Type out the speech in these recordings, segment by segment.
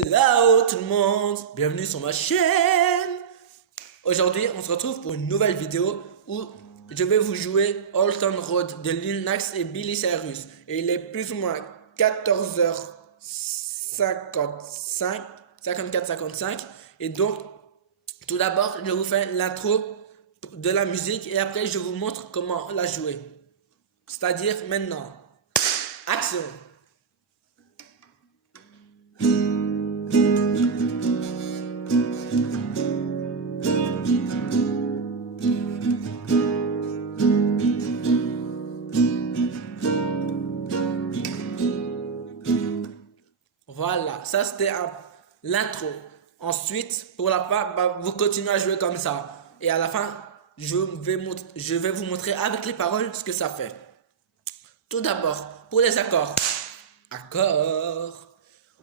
Hello tout le monde, bienvenue sur ma chaîne. Aujourd'hui on se retrouve pour une nouvelle vidéo où je vais vous jouer Old Town Road de Lil Nas et Billy Cyrus. Et il est plus ou moins 14h55, 54-55. Et donc tout d'abord je vous fais l'intro de la musique et après je vous montre comment la jouer. C'est-à-dire maintenant. Action! Voilà, ça c'était l'intro. Ensuite, pour la fin, vous continuez à jouer comme ça. Et à la fin, je vais vous montrer avec les paroles ce que ça fait. Tout d'abord, pour les accords. Accords.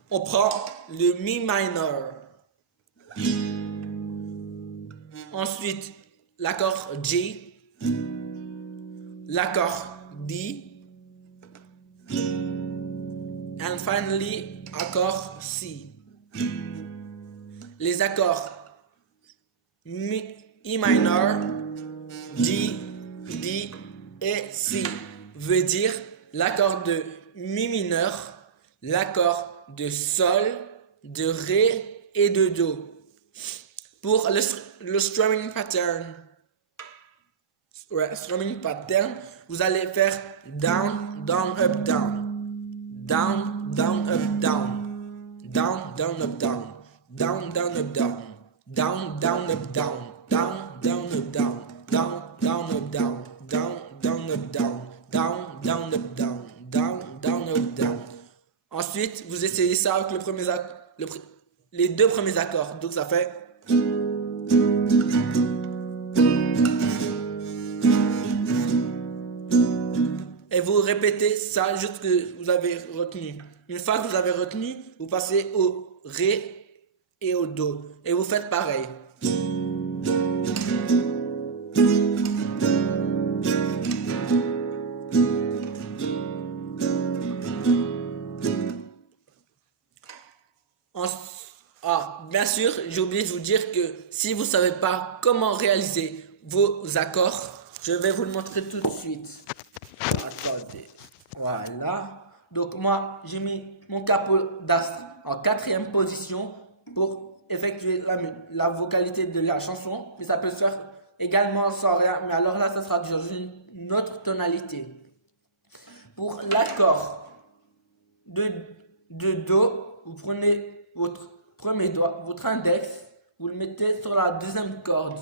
On prend le Mi minor. Ensuite, l'accord G. L'accord D. And finally, accord C. Les accords E minor, G, D et C veut dire l'accord de Mi mineur, l'accord de Sol, de Ré et de Do. Pour le strumming pattern, vous allez faire down, down, up, down. Down, down, up, down. Down, down, up, down. Down, down, up, down. Down, down, up, down. Down, down, up, down. Down, down, up, down. Down, down, up, down. Down, down, up, down. Down, down, up, down. Ensuite, vous essayez ça avec les deux premiers accords. Donc ça fait... Et vous répétez ça jusqu'à ce que vous avez retenu. Une fois que vous avez retenu, vous passez au Ré et au Do. Et vous faites pareil. Bien sûr, j'ai oublié de vous dire que si vous ne savez pas comment réaliser vos accords, je vais vous le montrer tout de suite. Attendez, voilà. Donc moi, j'ai mis mon capot d'astre en 4e position pour effectuer la vocalité de la chanson. Mais ça peut se faire également sans rien. Mais alors là, ça sera dans une autre tonalité. Pour l'accord de Do, vous prenez votre premier doigt, votre index, vous le mettez sur la deuxième corde.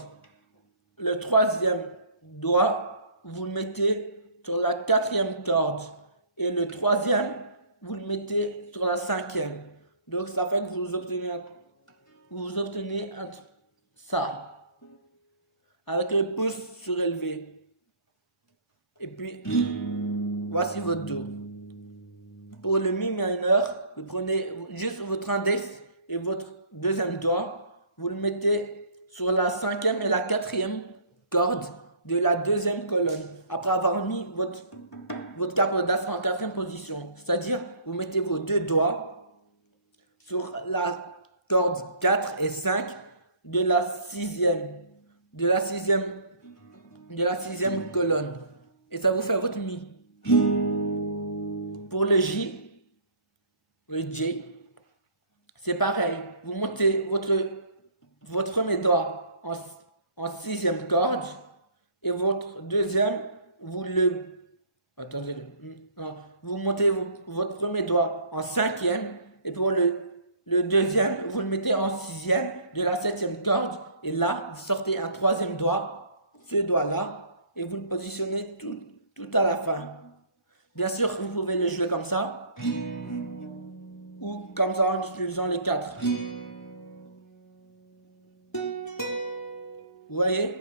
Le troisième doigt, vous le mettez sur la 4e corde. Et le troisième, vous le mettez sur la 5e. Donc ça fait que vous obtenez ça. Avec le pouce surélevé. Et puis, voici votre Do. Pour le Mi mineur, vous prenez juste votre index et votre deuxième doigt. Vous le mettez sur la 5e et la 4e corde de la deuxième colonne. Après avoir mis votre capot d'astre en 4e position. C'est-à-dire, vous mettez vos deux doigts sur la corde 4 et 5 de la 6e colonne. Et ça vous fait votre Mi. Pour le J, c'est pareil. Vous montez votre premier doigt en 6e corde. Et votre deuxième, vous montez votre premier doigt en 5e. Et pour le deuxième, vous le mettez en 6e de la 7e corde. Et là, vous sortez un 3e doigt, ce doigt-là, et vous le positionnez tout à la fin. Bien sûr, vous pouvez le jouer comme ça. Ou comme ça en utilisant les 4. Vous voyez?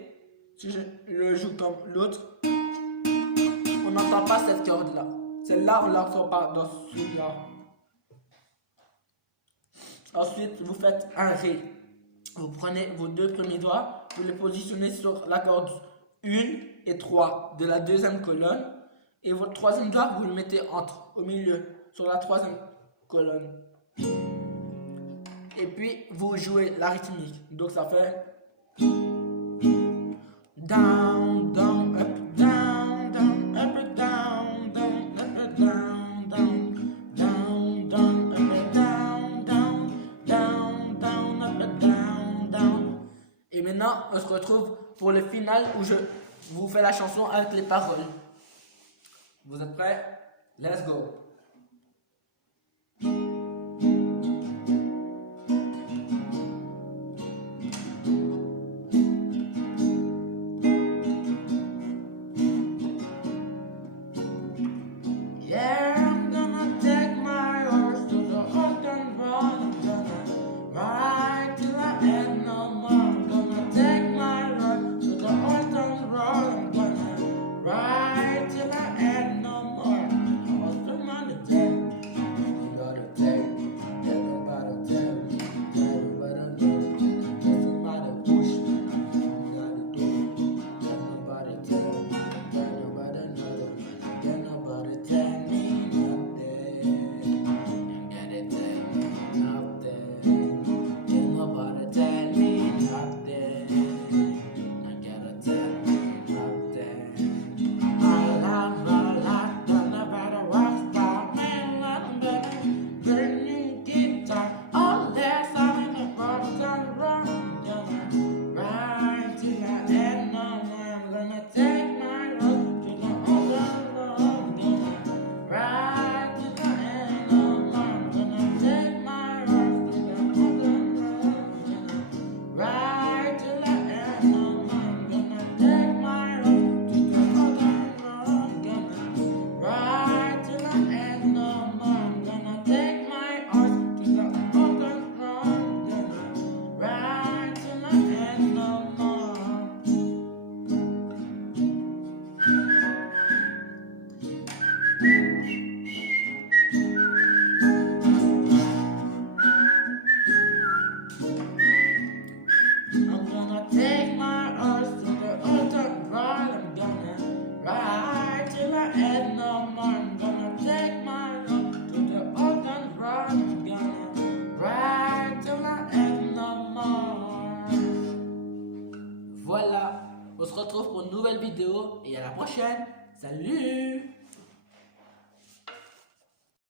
Si je le joue comme l'autre, on n'entend pas cette corde-là. Celle-là, on ne l'entend pas dans ce truc-là. Ensuite, vous faites un Ré. Vous prenez vos deux premiers doigts, vous les positionnez sur la corde 1 et 3 de la deuxième colonne. Et votre troisième doigt, vous le mettez au milieu, sur la 3e colonne. et puis vous jouez la rythmique. Donc ça fait down, down, up, down, down, up, down, down, up, down, down, down, down, up, down, down, down, down, up, down, down. Et maintenant, on se retrouve pour le final où je vous fais la chanson avec les paroles. Vous êtes prêts? Let's go! Yeah, I'm gonna take my horse to the open road. I'm gonna ride till I ain't no more. I'm gonna take my horse to the open road. I'm gonna ride till I ain't no more. I was the man to take, you gotta take. Get nobody tell me, get nobody know. Get somebody push me, you gotta do it. Get nobody tell me, get nobody know. Get nobody tell me. I'm gonna take my horse to the open road. I'm gonna ride till I ain't no more. I'm gonna take my horse to the open road. I'm gonna ride till I ain't no more. Voilà, on se retrouve pour une nouvelle vidéo et à la prochaine. Salut!